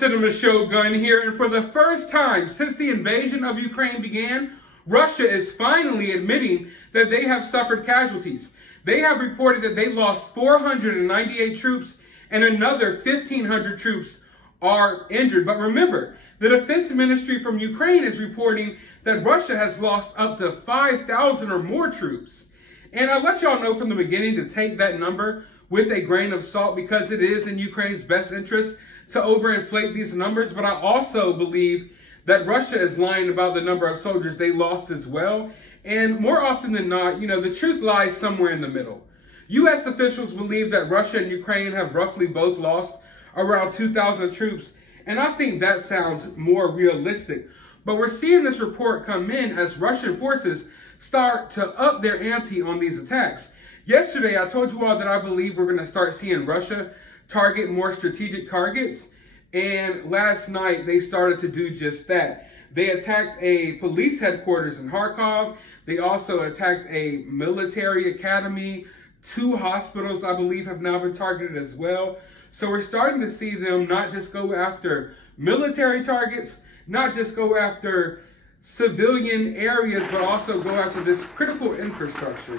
Cinema Shogun here, and for the first time since the invasion of Ukraine began, Russia is finally admitting that they have suffered casualties. They have reported that they lost 498 troops and another 1,500 troops are injured. But remember, the defense ministry from Ukraine is reporting that Russia has lost up to 5,000 or more troops. And I'll let y'all know from the beginning to take that number with a grain of salt, because it is in Ukraine's best interest to overinflate these numbers. But I also believe that Russia is lying about the number of soldiers they lost as well. And more often than not, the truth lies somewhere in the middle. U.S. officials believe that Russia and Ukraine have roughly both lost around 2,000 troops. And I think that sounds more realistic. But we're seeing this report come in as Russian forces start to up their ante on these attacks. Yesterday, I told you all that I believe we're going to start seeing Russia target more strategic targets. And last night, they started to do just that. They attacked a police headquarters in Kharkov. They also attacked a military academy. 2 hospitals, I believe, have now been targeted as well. So we're starting to see them not just go after military targets, not just go after civilian areas, but also go after this critical infrastructure,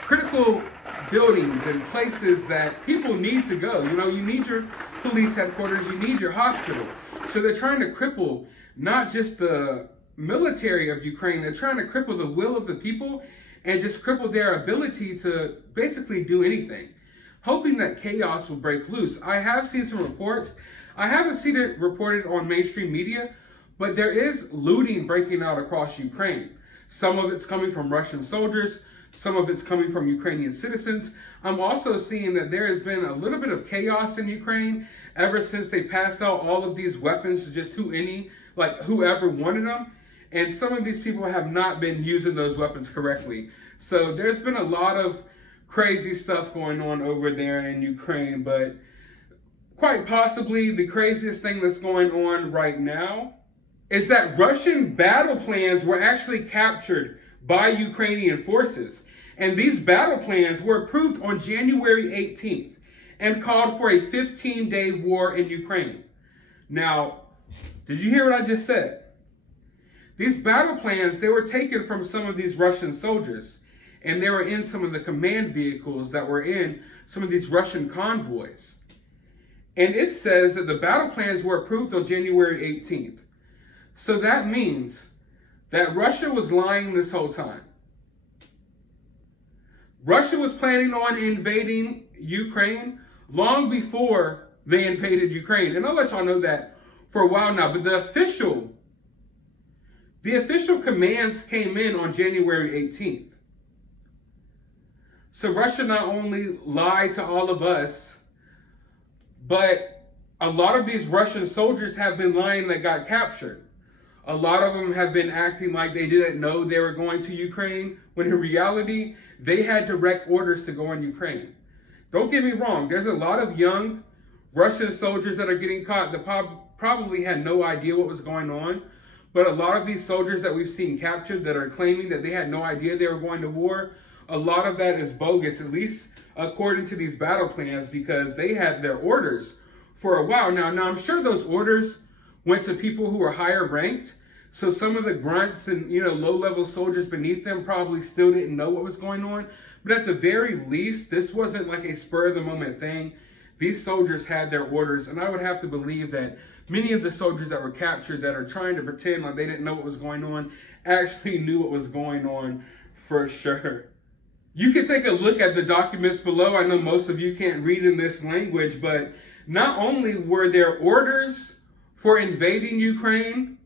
critical buildings and places that people need to go. You need your police headquarters, you need your hospital. So they're trying to cripple not just the military of Ukraine, they're trying to cripple the will of the people and just cripple their ability to basically do anything, hoping that chaos will break loose. I have seen some reports. I haven't seen it reported on mainstream media, but there is looting breaking out across Ukraine. Some of it's coming from Russian soldiers. Some of it's coming from Ukrainian citizens. I'm also seeing that there has been a little bit of chaos in Ukraine ever since they passed out all of these weapons to just whoever wanted them. And some of these people have not been using those weapons correctly. So there's been a lot of crazy stuff going on over there in Ukraine, but quite possibly the craziest thing that's going on right now is that Russian battle plans were actually captured by Ukrainian forces. And these battle plans were approved on January 18th and called for a 15-day war in Ukraine. Now, did you hear what I just said? These battle plans, they were taken from some of these Russian soldiers, and they were in some of the command vehicles that were in some of these Russian convoys. And it says that the battle plans were approved on January 18th. So that means that Russia was lying this whole time. Russia was planning on invading Ukraine long before they invaded Ukraine. And I'll let y'all know that for a while now. But the official commands came in on January 18th. So Russia not only lied to all of us, but a lot of these Russian soldiers have been lying that got captured. A lot of them have been acting like they didn't know they were going to Ukraine, when in reality, they had direct orders to go in Ukraine. Don't get me wrong, there's a lot of young Russian soldiers that are getting caught that probably had no idea what was going on. But a lot of these soldiers that we've seen captured that are claiming that they had no idea they were going to war, a lot of that is bogus, at least according to these battle plans, because they had their orders for a while. Now I'm sure those orders went to people who were higher ranked. So some of the grunts and, low-level soldiers beneath them probably still didn't know what was going on. But at the very least, this wasn't like a spur-of-the-moment thing. These soldiers had their orders, and I would have to believe that many of the soldiers that were captured that are trying to pretend like they didn't know what was going on actually knew what was going on for sure. You can take a look at the documents below. I know most of you can't read in this language, but not only were there orders for invading Ukraine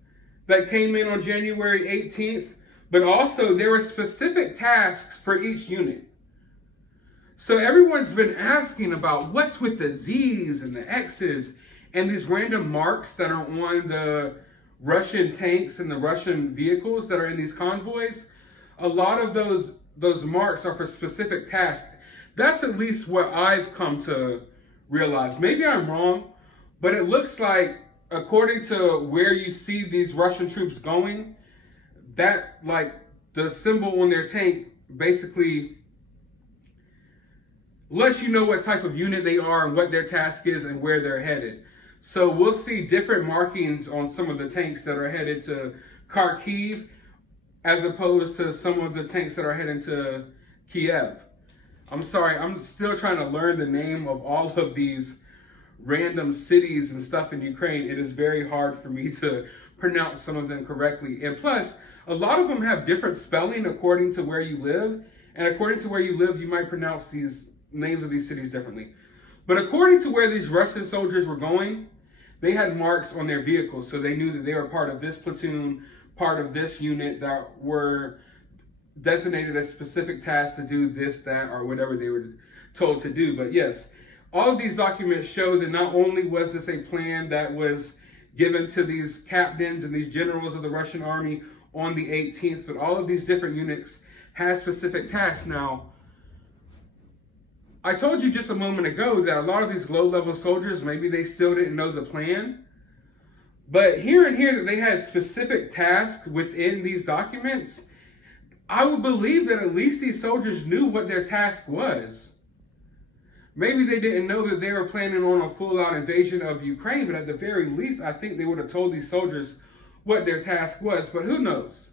that came in on January 18th, but also there were specific tasks for each unit. So everyone's been asking about what's with the Z's and the X's and these random marks that are on the Russian tanks and the Russian vehicles that are in these convoys. A lot of those marks are for specific tasks. That's at least what I've come to realize. Maybe I'm wrong, but it looks like, according to where you see these Russian troops going, that the symbol on their tank basically lets you know what type of unit they are and what their task is and where they're headed. So we'll see different markings on some of the tanks that are headed to Kharkiv as opposed to some of the tanks that are heading to Kiev. I'm sorry, I'm still trying to learn the name of all of these random cities and stuff in Ukraine. It is very hard for me to pronounce some of them correctly. And plus, a lot of them have different spelling according to where you live. And according to where you live, you might pronounce these names of these cities differently. But according to where these Russian soldiers were going, they had marks on their vehicles. So they knew that they were part of this platoon, part of this unit that were designated a specific task to do this, that, or whatever they were told to do. But yes, all of these documents show that not only was this a plan that was given to these captains and these generals of the Russian army on the 18th, but all of these different units had specific tasks. Now, I told you just a moment ago that a lot of these low-level soldiers, maybe they still didn't know the plan. But hearing here that they had specific tasks within these documents, I would believe that at least these soldiers knew what their task was. Maybe they didn't know that they were planning on a full-out invasion of Ukraine, but at the very least, I think they would have told these soldiers what their task was. But who knows?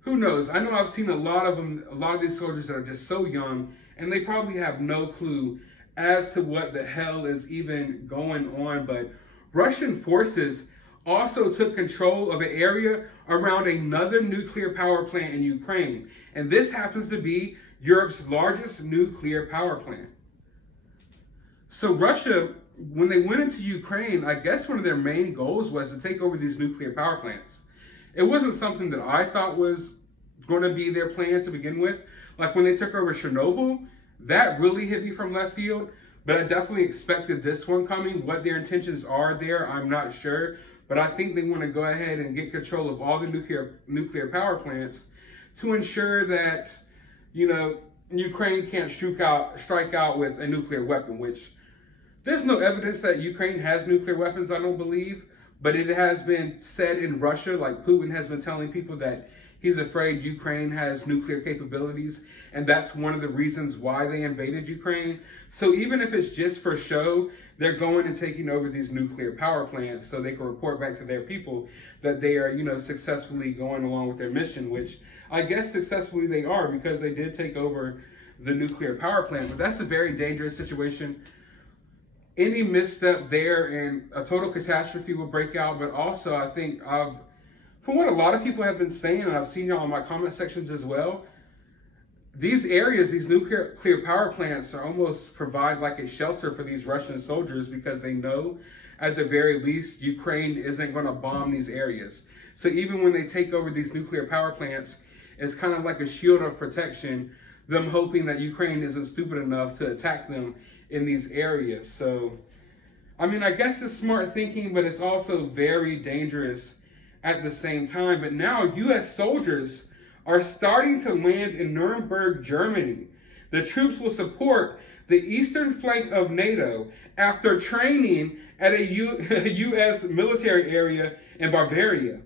Who knows? I know I've seen a lot of these soldiers that are just so young, and they probably have no clue as to what the hell is even going on. But Russian forces also took control of an area around another nuclear power plant in Ukraine. And this happens to be Europe's largest nuclear power plant. So Russia, when they went into Ukraine, I guess one of their main goals was to take over these nuclear power plants. It wasn't something that I thought was going to be their plan to begin with. Like when they took over Chernobyl, that really hit me from left field. But I definitely expected this one coming. What their intentions are there, I'm not sure. But I think they want to go ahead and get control of all the nuclear power plants to ensure that, Ukraine can't strike out with a nuclear weapon, which there's no evidence that Ukraine has nuclear weapons, I don't believe. But it has been said in Russia, like Putin has been telling people that he's afraid Ukraine has nuclear capabilities. And that's one of the reasons why they invaded Ukraine. So even if it's just for show, they're going and taking over these nuclear power plants so they can report back to their people that they are, successfully going along with their mission, which I guess successfully they are because they did take over the nuclear power plant. But that's a very dangerous situation. Any misstep there and a total catastrophe will break out. But also, I think from what a lot of people have been saying, and I've seen y'all in my comment sections as well, these areas, these nuclear power plants are almost provide like a shelter for these Russian soldiers because they know at the very least Ukraine isn't going to bomb these areas. So even when they take over these nuclear power plants, it's kind of like a shield of protection, them hoping that Ukraine isn't stupid enough to attack them in these areas. So, I mean, I guess it's smart thinking, but it's also very dangerous at the same time. But now U.S. soldiers are starting to land in Nuremberg, Germany. The troops will support the eastern flank of NATO after training at a U.S. military area in Bavaria.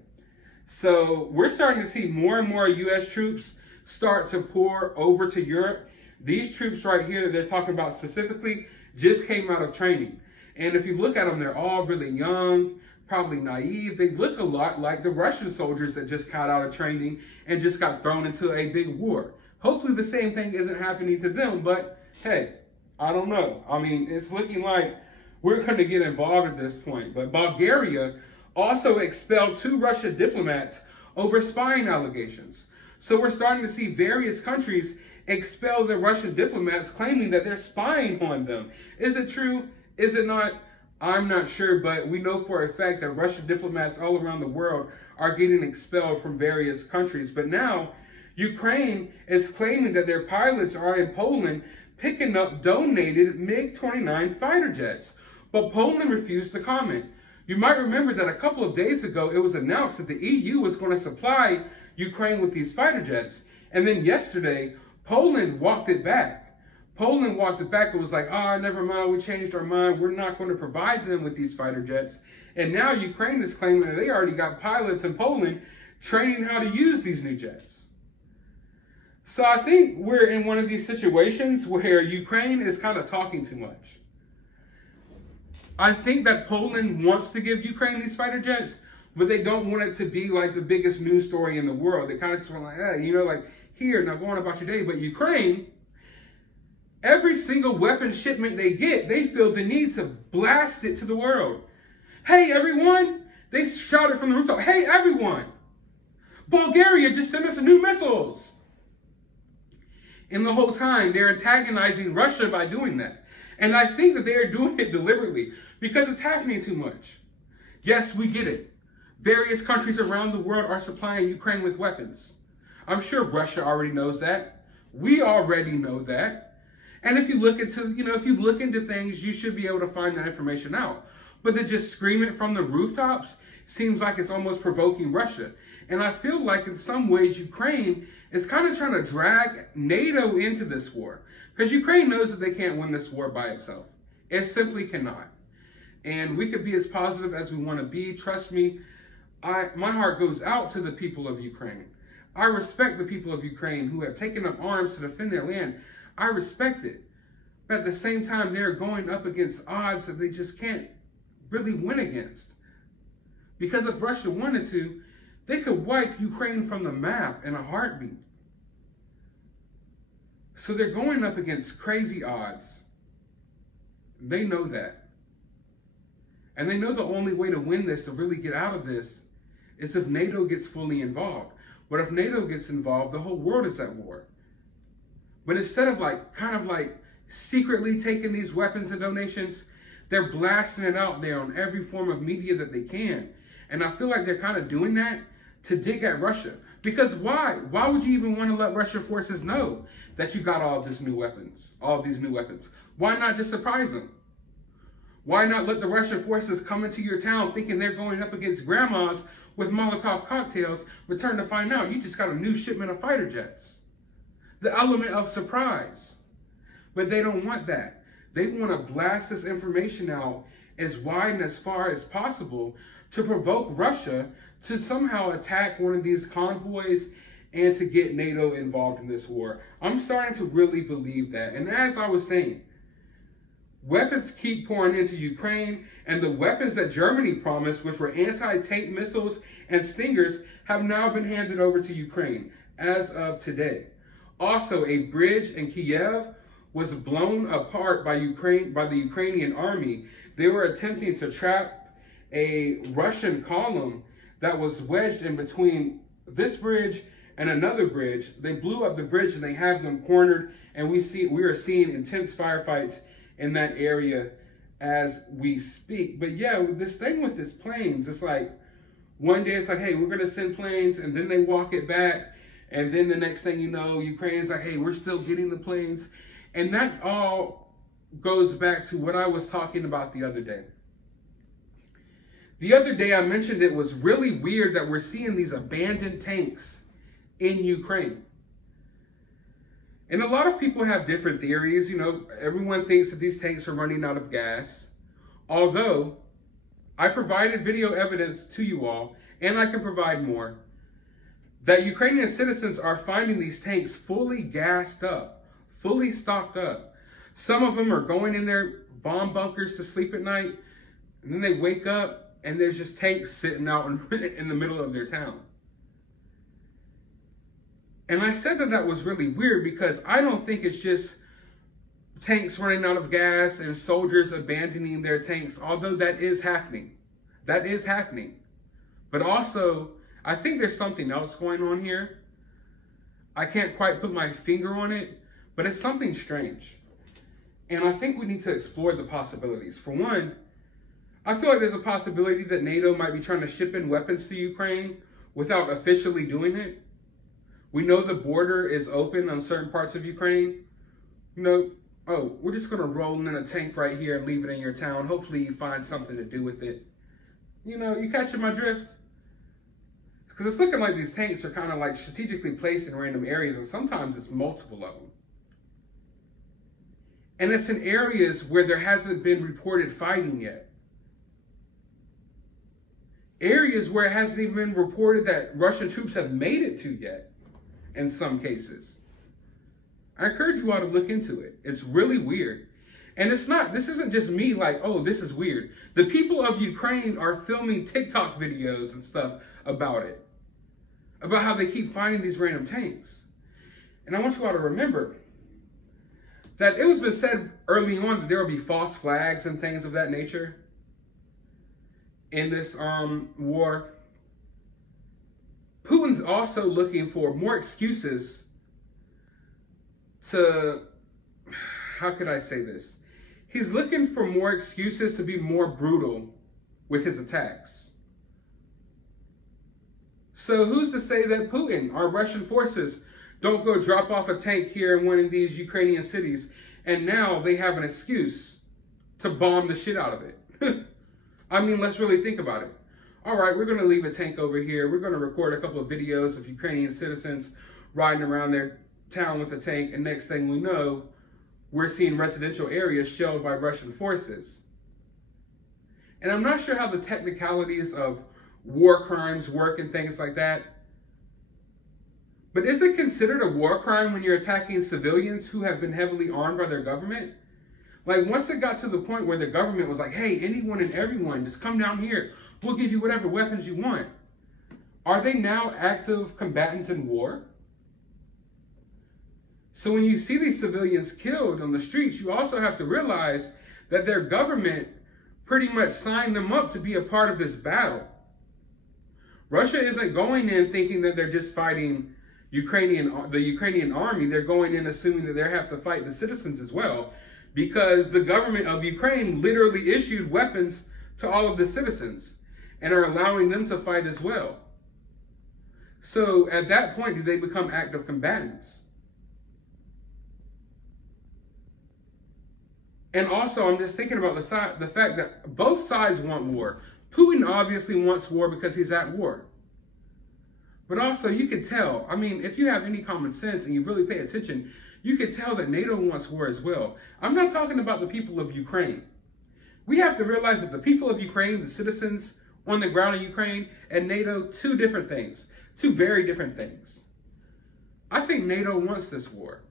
So we're starting to see more and more U.S. troops start to pour over to Europe. These troops right here that they're talking about specifically just came out of training. And if you look at them, they're all really young, probably naive. They look a lot like the Russian soldiers that just got out of training and just got thrown into a big war. Hopefully the same thing isn't happening to them, but hey, I don't know. I mean, it's looking like we're going to get involved at this point. But Bulgaria also expelled 2 Russian diplomats over spying allegations. So we're starting to see various countries expel the Russian diplomats claiming that they're spying on them. Is it true? Is it not? I'm not sure, but we know for a fact that Russian diplomats all around the world are getting expelled from various countries. But now, Ukraine is claiming that their pilots are in Poland picking up donated MiG-29 fighter jets. But Poland refused to comment. You might remember that a couple of days ago, it was announced that the EU was going to supply Ukraine with these fighter jets. And then yesterday, Poland walked it back. Poland walked it back. It was like, never mind, we changed our mind. We're not going to provide them with these fighter jets. And now Ukraine is claiming that they already got pilots in Poland training how to use these new jets. So I think we're in one of these situations where Ukraine is kind of talking too much. I think that Poland wants to give Ukraine these fighter jets, but they don't want it to be like the biggest news story in the world. They kind of just want like, hey, like, here, now go on about your day. But Ukraine, every single weapon shipment they get, they feel the need to blast it to the world. Hey, everyone, they shouted from the rooftop, hey, everyone, Bulgaria just sent us new missiles. And the whole time, they're antagonizing Russia by doing that. And I think that they are doing it deliberately because it's happening too much. Yes, we get it. Various countries around the world are supplying Ukraine with weapons. I'm sure Russia already knows that. We already know that. And if you look into things, you should be able to find that information out. But to just scream it from the rooftops seems like it's almost provoking Russia. And I feel like in some ways Ukraine is kind of trying to drag NATO into this war. Because Ukraine knows that they can't win this war by itself. It simply cannot. And we could be as positive as we want to be. Trust me, my heart goes out to the people of Ukraine. I respect the people of Ukraine who have taken up arms to defend their land. I respect it. But at the same time, they're going up against odds that they just can't really win against. Because if Russia wanted to, they could wipe Ukraine from the map in a heartbeat. So they're going up against crazy odds. They know that. And they know the only way to win this, to really get out of this, is if NATO gets fully involved. But if NATO gets involved, the whole world is at war. But instead of kind of secretly taking these weapons and donations, they're blasting it out there on every form of media that they can. And I feel like they're kind of doing that to dig at Russia. Because why? Why would you even want to let Russian forces know that you got all of these new weapons? Why not just surprise them? Why not let the Russian forces come into your town thinking they're going up against grandmas with Molotov cocktails, return to find out you just got a new shipment of fighter jets? The element of surprise. But they don't want that. They want to blast this information out as wide and as far as possible to provoke Russia to somehow attack one of these convoys and to get NATO involved in this war. I'm starting to really believe that. And as I was saying, weapons keep pouring into Ukraine, and the weapons that Germany promised, which were anti-tank missiles and Stingers, have now been handed over to Ukraine as of today. Also, a bridge in Kiev was blown apart by the Ukrainian army. They were attempting to trap a Russian column that was wedged in between this bridge and another bridge. They blew up the bridge and they have them cornered, and we are seeing intense firefights in that area as we speak. But yeah, this thing with these planes, it's like one day it's like, hey, we're gonna send planes, and then they walk it back, and then the next thing you know, Ukraine's like, hey, we're still getting the planes. And that all goes back to what I was talking about the other day. The other day I mentioned it was really weird that we're seeing these abandoned tanks in Ukraine. And a lot of people have different theories. Everyone thinks that these tanks are running out of gas. Although, I provided video evidence to you all, and I can provide more, that Ukrainian citizens are finding these tanks fully gassed up, fully stocked up. Some of them are going in their bomb bunkers to sleep at night, and then they wake up, and there's just tanks sitting out in the middle of their town. And I said that was really weird because I don't think it's just tanks running out of gas and soldiers abandoning their tanks, although that is happening. That is happening. But also, I think there's something else going on here. I can't quite put my finger on it, but it's something strange. And I think we need to explore the possibilities. For one, I feel like there's a possibility that NATO might be trying to ship in weapons to Ukraine without officially doing it. We know the border is open on certain parts of Ukraine. Oh, we're just going to roll in a tank right here and leave it in your town. Hopefully you find something to do with it. You catching my drift? Because it's looking like these tanks are kind of strategically placed in random areas, and sometimes it's multiple of them. And it's in areas where there hasn't been reported fighting yet. Areas where it hasn't even been reported that Russian troops have made it to yet, in some cases. I encourage you all to look into it. It's really weird. And this isn't just me like, oh, this is weird. The people of Ukraine are filming TikTok videos and stuff about it, about how they keep finding these random tanks. And I want you all to remember that it was been said early on that there will be false flags and things of that nature in this war. Putin's also looking for more excuses to, how could I say this? He's looking for more excuses to be more brutal with his attacks. So who's to say that Putin, our Russian forces, don't go drop off a tank here in one of these Ukrainian cities, and now they have an excuse to bomb the shit out of it? I mean, let's really think about it. All right, we're going to leave a tank over here. We're going to record a couple of videos of Ukrainian citizens riding around their town with a tank, and next thing we know, we're seeing residential areas shelled by Russian forces. And I'm not sure how the technicalities of war crimes work and things like that. But is it considered a war crime when you're attacking civilians who have been heavily armed by their government? Like, once it got to the point where the government was like, hey, anyone and everyone, just come down here. We'll give you whatever weapons you want. Are they now active combatants in war? So when you see these civilians killed on the streets, you also have to realize that their government pretty much signed them up to be a part of this battle. Russia isn't going in thinking that they're just fighting the Ukrainian army. They're going in assuming that they have to fight the citizens as well, because the government of Ukraine literally issued weapons to all of the citizens and are allowing them to fight as well. So at that point, do they become active combatants? And also, I'm just thinking about the fact that both sides want war. Putin obviously wants war because he's at war. But also, you could tell, I mean, if you have any common sense and you really pay attention, you could tell that NATO wants war as well. I'm not talking about the people of Ukraine. We have to realize that the people of Ukraine, the citizens on the ground in Ukraine, and NATO, two different things. Two very different things. I think NATO wants this war.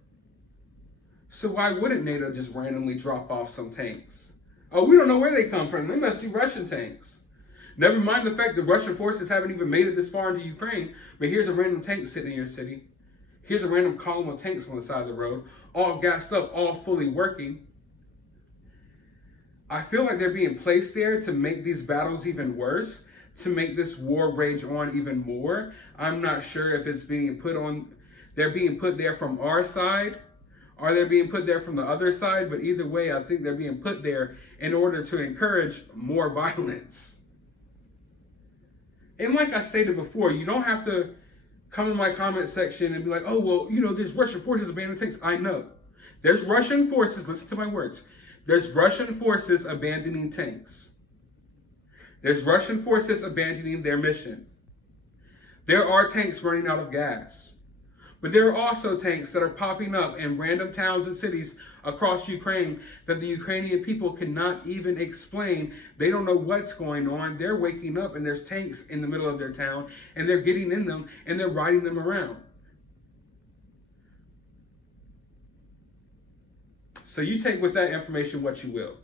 So why wouldn't NATO just randomly drop off some tanks? Oh, we don't know where they come from. They must be Russian tanks. Never mind the fact that Russian forces haven't even made it this far into Ukraine, but here's a random tank sitting in your city. Here's a random column of tanks on the side of the road, all gassed up, all fully working. I feel like they're being placed there to make these battles even worse, to make this war rage on even more. I'm not sure if it's being put on, they're being put there from our side, or they're being put there from the other side, but either way, I think they're being put there in order to encourage more violence. And like I stated before, you don't have to come in my comment section and be like, oh, well, you know, there's Russian forces abandoning tanks. I know. There's Russian forces, listen to my words. There's Russian forces abandoning tanks. There's Russian forces abandoning their mission. There are tanks running out of gas. But there are also tanks that are popping up in random towns and cities across Ukraine that the Ukrainian people cannot even explain. They don't know what's going on. They're waking up and there's tanks in the middle of their town and they're getting in them and they're riding them around. So you take with that information what you will.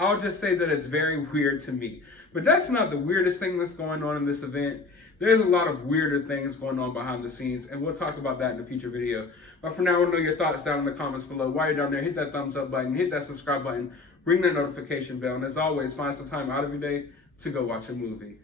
I'll just say that it's very weird to me. But that's not the weirdest thing that's going on in this event. There's a lot of weirder things going on behind the scenes, and we'll talk about that in a future video. But for now, I want to know your thoughts down in the comments below. While you're down there, hit that thumbs up button, hit that subscribe button, ring that notification bell, and as always, find some time out of your day to go watch a movie.